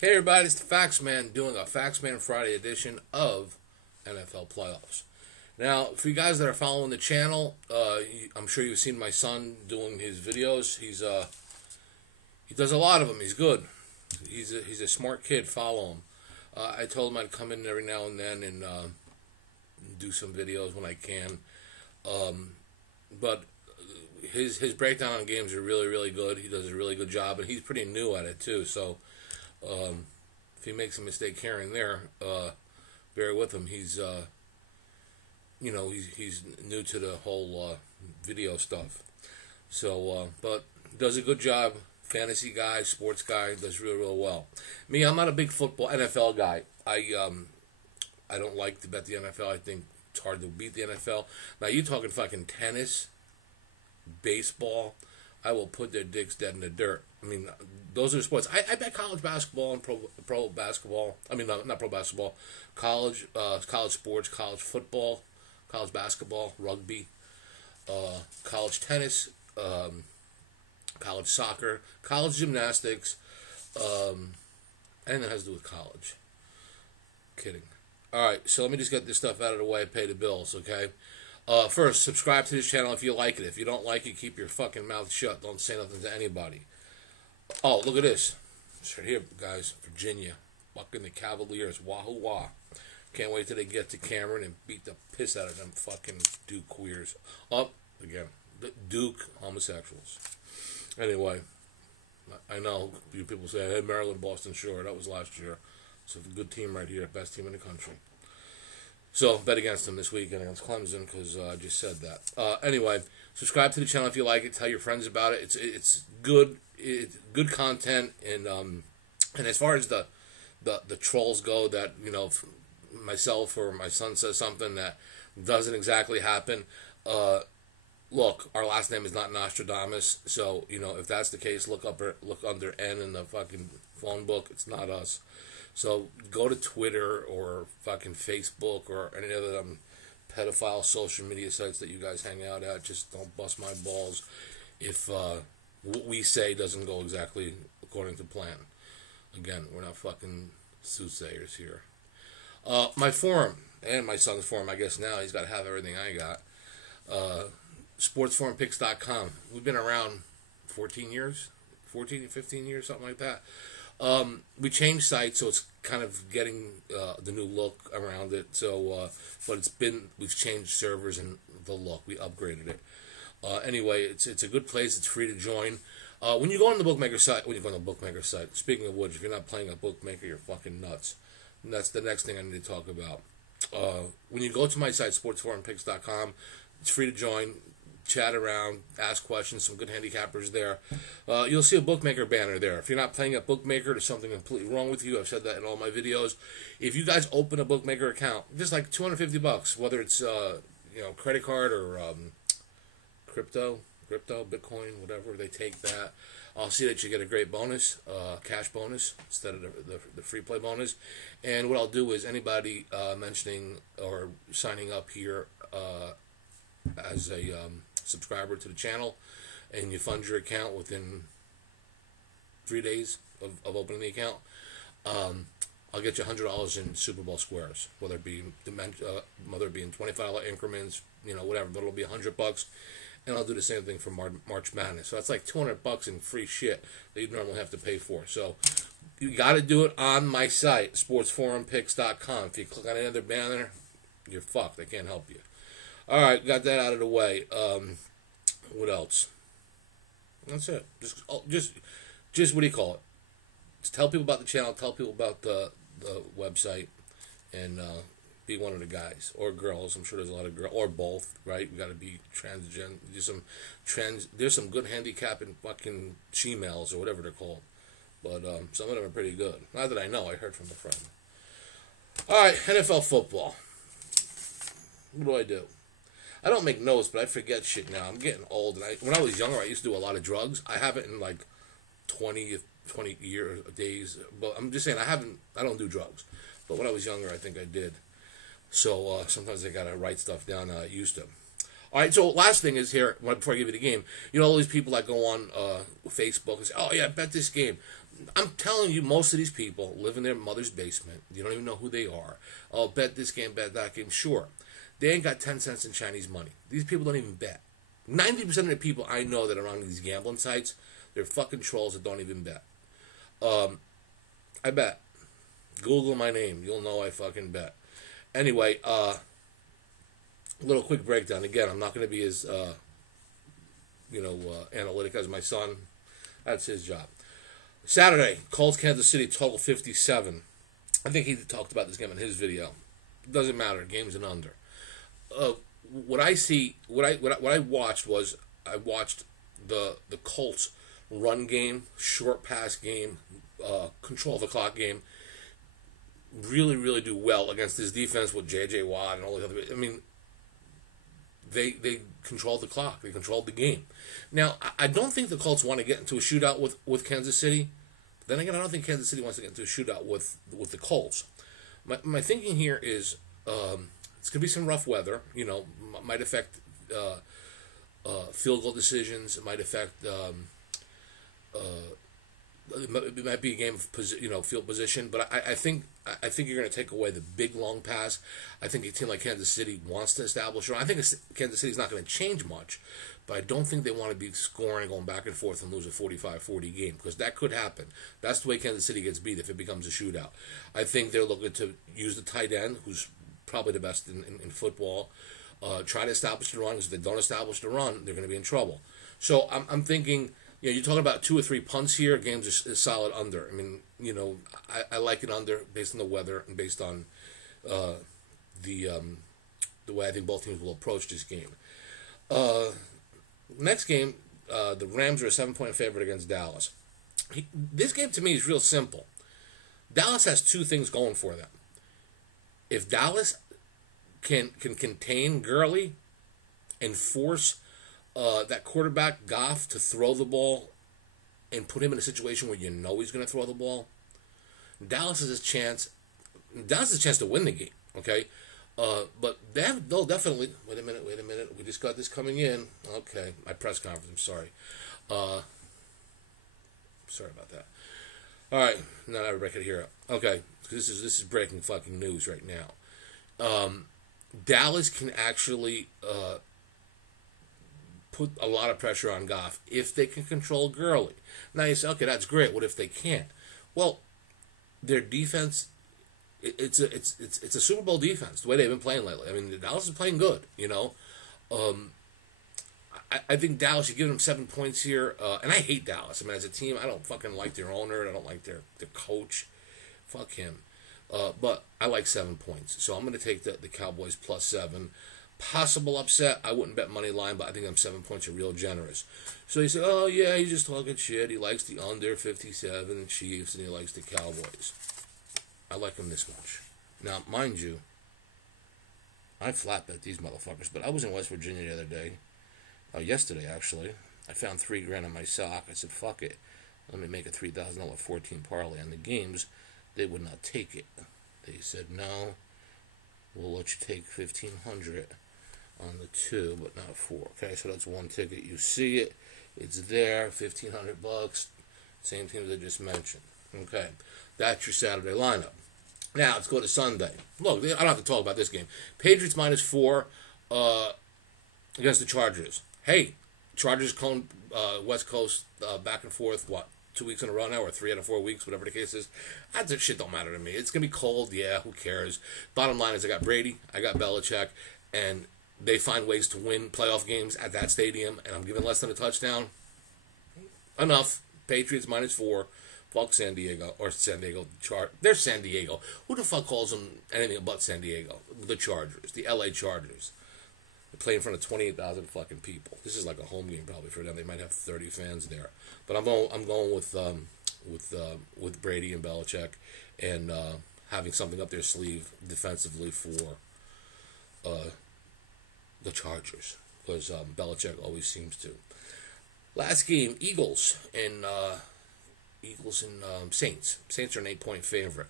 Hey everybody, it's the Factsman doing a Factsman Friday edition of NFL Playoffs. Now, for you guys that are following the channel, I'm sure you've seen my son doing his videos. He does a lot of them. He's good. He's a smart kid. Follow him. I told him I'd come in every now and then and do some videos when I can. But his breakdown on games are really, really good. He does a really good job, and he's pretty new at it too. So if he makes a mistake here and there, bear with him. He's he's new to the whole video stuff. So, but does a good job. Fantasy guy, sports guy, does real, real well. Me, I'm not a big football NFL guy. I don't like to bet the NFL. I think it's hard to beat the NFL. Now you talking fucking tennis, baseball. I will put their dicks dead in the dirt. I mean, those are sports. I bet college basketball and pro basketball. I mean, not pro basketball. College sports, college football, college basketball, rugby, college tennis, college soccer, college gymnastics, anything that has to do with college. Kidding. All right, so let me just get this stuff out of the way, pay the bills, okay? First, subscribe to this channel if you like it. If you don't like it, keep your fucking mouth shut. Don't say nothing to anybody. Oh, look at this. It's right here, guys. Virginia. Fucking the Cavaliers. Wahoo wah. Can't wait till they get to Cameron and beat the piss out of them fucking Duke queers. Up again. Duke homosexuals. Anyway, I know you people say, hey, Maryland, Boston, sure. That was last year. It's a good team right here. Best team in the country. So, bet against them this weekend against Clemson because I just said that. Anyway, subscribe to the channel if you like it. Tell your friends about it. It's good. It's good content. And as far as the trolls go, that myself or my son says something that doesn't exactly happen. Look, our last name is not Nostradamus, so if that's the case, look under N in the fucking phone book. It's not us. So go to Twitter or fucking Facebook or any other pedophile social media sites that you guys hang out at. Just don't bust my balls if what we say doesn't go exactly according to plan. Again, we're not fucking soothsayers here. My forum, and my son's forum, I guess now, he's got to have everything I got. Sportsforumpicks.com. We've been around 15 years, something like that. We changed sites, so it's kind of getting the new look around it. So, but we've changed servers and the look. We upgraded it. Anyway, it's a good place. It's free to join. When you go on the bookmaker site, speaking of which, if you're not playing a bookmaker, you're fucking nuts. And that's the next thing I need to talk about. When you go to my site, sportsforumpicks.com, it's free to join. Chat around, ask questions, some good handicappers there. You'll see a bookmaker banner there. If you're not playing a bookmaker, there's something completely wrong with you. I've said that in all my videos. If you guys open a bookmaker account, just like $250, whether it's credit card or crypto, Bitcoin, whatever, they take that. I'll see that you get a great bonus, cash bonus, instead of the free play bonus. And what I'll do is anybody mentioning or signing up here as a subscriber to the channel, and you fund your account within 3 days of opening the account, I'll get you $100 in Super Bowl squares, whether it be in $25 increments, whatever, but it'll be $100, and I'll do the same thing for March Madness. So that's like $200 in free shit that you'd normally have to pay for. So you got to do it on my site, sportsforumpicks.com. If you click on any other banner, you're fucked. I can't help you. All right, got that out of the way. What else? That's it. Just what do you call it? Just tell people about the channel. Tell people about the website, and be one of the guys or girls. I'm sure there's a lot of girls or both. Right? We got to be transgen. There's some good handicapping fucking she-males or whatever they're called, but some of them are pretty good. Not that I know. I heard from a friend. All right, NFL football. What do? I don't make notes, but I forget shit now. I'm getting old, and when I was younger, I used to do a lot of drugs. I haven't in like 20 years days, but I'm just saying I don't do drugs. But when I was younger, I think I did. So sometimes I gotta write stuff down. I used to. All right, so last thing is here, before I give you the game, all these people that go on Facebook and say, oh, yeah, bet this game. I'm telling you, most of these people live in their mother's basement. You don't even know who they are. Oh, bet this game, bet that game. Sure. They ain't got 10 cents in Chinese money. These people don't even bet. 90% of the people I know that are on these gambling sites, they're fucking trolls that don't even bet. I bet. Google my name. You'll know I fucking bet. Anyway, little quick breakdown. Again, I'm not going to be as, analytic as my son. That's his job. Saturday, Colts, Kansas City, total 57. I think he talked about this game in his video. Doesn't matter. Game's an under. What I watched was the Colts run game, short pass game, control the clock game. Really, really do well against this defense with J.J. Watt and all the other. I mean, they controlled the clock. They controlled the game. Now, I don't think the Colts want to get into a shootout with Kansas City. Then again, I don't think Kansas City wants to get into a shootout with the Colts. My thinking here is it's going to be some rough weather. Might affect field goal decisions. It might affect. It might be a game of field position, but I think you're going to take away the big long pass. I think a team like Kansas City wants to establish a run. I think Kansas City's not going to change much, but I don't think they want to be scoring, going back and forth, and lose a 45-40 game, because that could happen. That's the way Kansas City gets beat if it becomes a shootout. I think they're looking to use the tight end, who's probably the best in football, try to establish the run, because if they don't establish the run, they're going to be in trouble. So I'm thinking, you're talking about 2 or 3 punts here. Games are solid under. I mean, I like it under based on the weather and based on the way I think both teams will approach this game. Next game, the Rams are a 7-point favorite against Dallas. This game to me is real simple. Dallas has 2 things going for them. If Dallas can contain Gurley and force that quarterback, Goff, to throw the ball and put him in a situation where he's going to throw the ball, Dallas has a chance to win the game, okay? But they'll definitely... Wait a minute. We just got this coming in. Okay, my press conference, I'm sorry. Sorry about that. All right, not everybody can hear it. Okay, this is breaking fucking news right now. Dallas can actually... put a lot of pressure on Goff if they can control Gurley. Now you say, okay, that's great. What if they can't? Well, their defense, it's a Super Bowl defense, the way they've been playing lately. I mean, Dallas is playing good, I think Dallas, you give them 7 points here, and I hate Dallas. I mean, as a team, I don't fucking like their owner. I don't like their coach. Fuck him. But I like 7 points. So I'm going to take the Cowboys plus 7. Possible upset, I wouldn't bet money line, but I think them 7 points are real generous. So you say, oh yeah, he's just talking shit. He likes the under 57 Chiefs, and he likes the Cowboys. I like him this much. Now, mind you, I flat bet these motherfuckers, but I was in West Virginia the other day, yesterday actually. I found $3,000 in my sock. I said, fuck it, let me make a $3,000 14 parlay on the games. They would not take it. They said, no, we'll let you take $1,500 on the 2, but not 4. Okay, so that's one ticket. You see it. It's there. $1,500. Same teams I just mentioned. Okay, that's your Saturday lineup. Now let's go to Sunday. Look, I don't have to talk about this game. Patriots -4 against the Chargers. Hey, Chargers going West Coast back and forth. What, 2 weeks in a row now, or 3 out of 4 weeks, whatever the case is. That shit don't matter to me. It's gonna be cold. Yeah, who cares? Bottom line is, I got Brady, I got Belichick, and they find ways to win playoff games at that stadium, and I'm giving less than a touchdown. Enough. Patriots -4. Fuck San Diego. Or San Diego. They're San Diego. Who the fuck calls them anything but San Diego? The Chargers. The LA Chargers. They play in front of 28,000 fucking people. This is like a home game probably for them. They might have 30 fans there. But I'm going with Brady and Belichick, and having something up their sleeve defensively for the Chargers, because Belichick always seems to. Last game, Eagles and Saints. Saints are an 8-point favorite.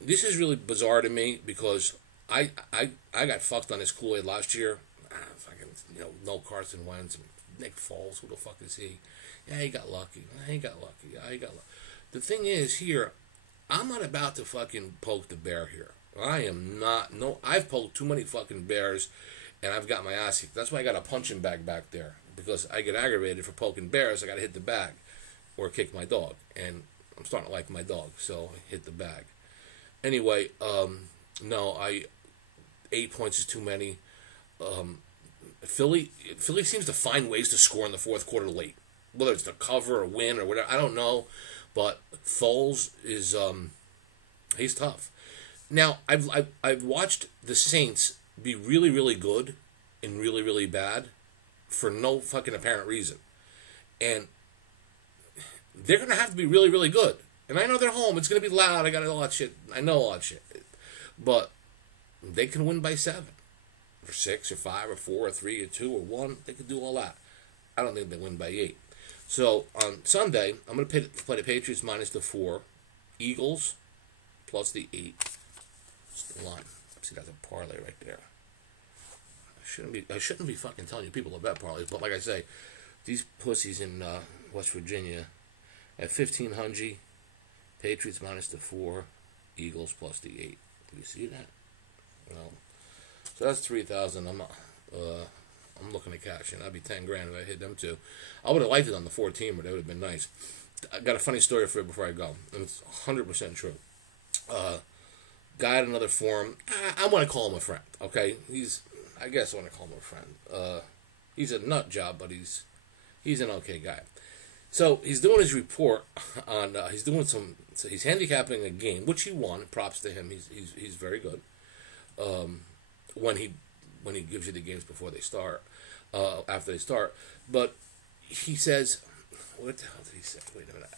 This is really bizarre to me, because I got fucked on this Kool-Aid last year. No Carson Wentz and Nick Foles. Who the fuck is he? Yeah, he got lucky. The thing is here, I'm not about to fucking poke the bear here. I am not. No, I've poked too many fucking bears, and I've got my ass kicked. That's why I got a punching bag back there, because I get aggravated for poking bears. I got to hit the bag or kick my dog, and I'm starting to like my dog, so I hit the bag. Anyway, no, 8 points is too many. Philly seems to find ways to score in the fourth quarter late, whether it's the cover or win or whatever. I don't know, but Foles is he's tough. Now I've watched the Saints be really, really good and really, really bad for no fucking apparent reason, and they're gonna have to be really, really good. And I know they're home. It's gonna be loud. I got all that shit. I know all that shit, but they can win by 7, or 6, or 5, or 4, or 3, or 2, or 1. They can do all that. I don't think they win by 8. So on Sunday, I'm going to play the Patriots minus the 4, Eagles plus the 8. That's the line. See, that's a parlay right there. I shouldn't be fucking telling you people to bet parlays, but like I say, these pussies in West Virginia at 1,500, Patriots minus the 4, Eagles plus the 8. Do you see that? No. So that's 3,000. I'm looking to cash in. That'd be 10 grand if I hit them too. I would have liked it on the 4-teamer. That would have been nice. I got a funny story for you before I go, and it's 100% true. Guy at another forum. I want to call him a friend. Okay, I guess I want to call him a friend. He's a nut job, but he's an okay guy. So he's doing his report on. He's handicapping a game, which he won. Props to him. He's very good. When he gives you the games before they start, after they start. But he says, what the hell did he say? Wait a minute.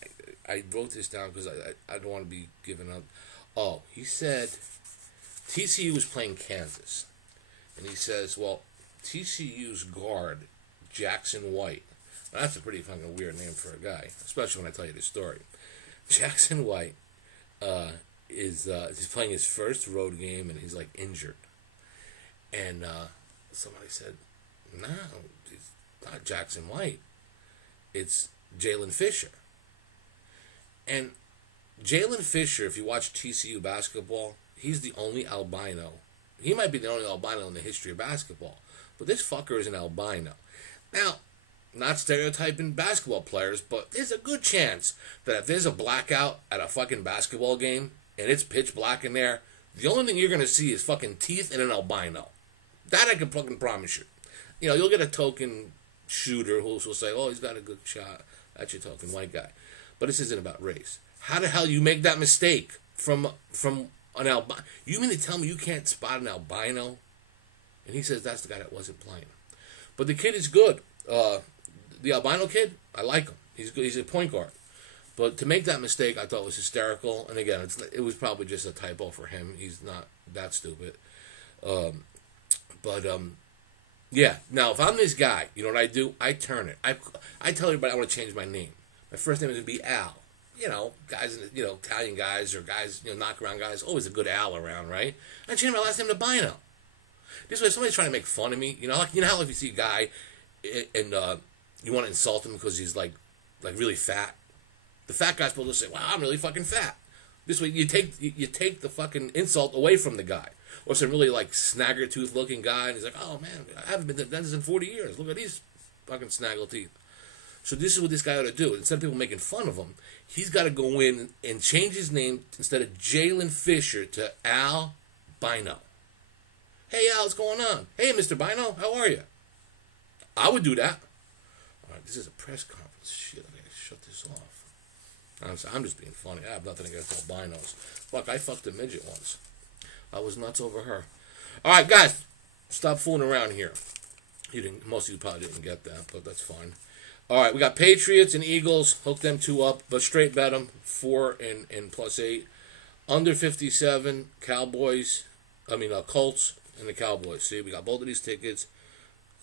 I wrote this down because I don't want to be giving up. Oh, he said TCU was playing Kansas. And he says, well, TCU's guard, Jackson White. Now, that's a pretty fucking weird name for a guy, especially when I tell you this story. Jackson White is he's playing his first road game, and he's, like, injured. And somebody said, no, it's not Jackson White. It's Jalen Fisher. And Jalen Fisher, if you watch TCU basketball, he's the only albino. He might be the only albino in the history of basketball. But this fucker is an albino. Now, not stereotyping basketball players, but there's a good chance that if there's a blackout at a fucking basketball game and it's pitch black in there, the only thing you're going to see is fucking teeth and an albino. That I can fucking promise you. You know, you'll get a token shooter who will say, oh, he's got a good shot. That's your token white guy. But this isn't about race. How the hell you make that mistake from an albino? You mean to tell me you can't spot an albino? And he says that's the guy that wasn't playing. But the kid is good. The albino kid, I like him. He's good. He's a point guard. But to make that mistake, I thought was hysterical. And again, it was probably just a typo for him. He's not that stupid. Yeah. Now, if I'm this guy, you know what I do? I turn it. I tell everybody I want to change my name. My first name is going to be Al. You know, guys, Italian guys or guys, knock around guys. Always a good Al around, right? I changed my last name to Bino. This way, if somebody's trying to make fun of me, how if you see a guy and you want to insult him because he's like really fat. The fat guy's supposed to say, "Wow, I'm really fucking fat." This way, you take the fucking insult away from the guy. Or some really like snagger tooth looking guy, and he's like, "Oh man, I haven't been to the dentist in 40 years. Look at these fucking snaggle teeth." So this is what this guy ought to do. Instead of people making fun of him, he's got to go in and change his name instead of Jalen Fisher to Al Bino. Hey Al, what's going on? Hey Mr. Bino, how are you? I would do that. All right, this is a press conference. Shit, I gotta shut this off. I'm just being funny. I have nothing against albinos. Fuck, I fucked a midget once. I was nuts over her. All right, guys, stop fooling around here. Most of you probably didn't get that, but that's fine. All right, we got Patriots and Eagles. Hook them 2 up, but straight bet them 4 and plus 8. Under 57, Colts and the Cowboys. See, we got both of these tickets.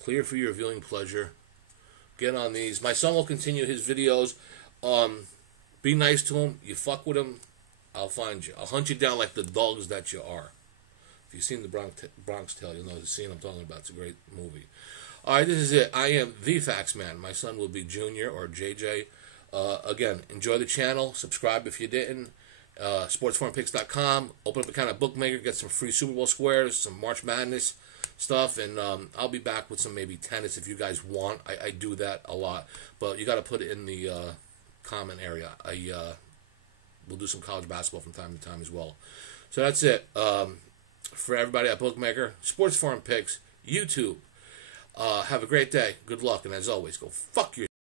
Clear for your viewing pleasure. Get on these. My son will continue his videos. Be nice to him. You fuck with him, I'll find you. I'll hunt you down like the dogs that you are. If you've seen the Bronx Tale, you'll know the scene I'm talking about. It's a great movie. All right, this is it. I am the Factsman. My son will be Junior or JJ. Again, enjoy the channel. Subscribe if you didn't. SportsForumPicks.com. Open up a kind of bookmaker. Get some free Super Bowl squares, some March Madness stuff, and I'll be back with some maybe tennis if you guys want. I do that a lot, but you got to put it in the comment area. We'll do some college basketball from time to time as well. So that's it. For everybody at Bookmaker, Sports Forum Picks, YouTube. Have a great day. Good luck, and as always, go fuck your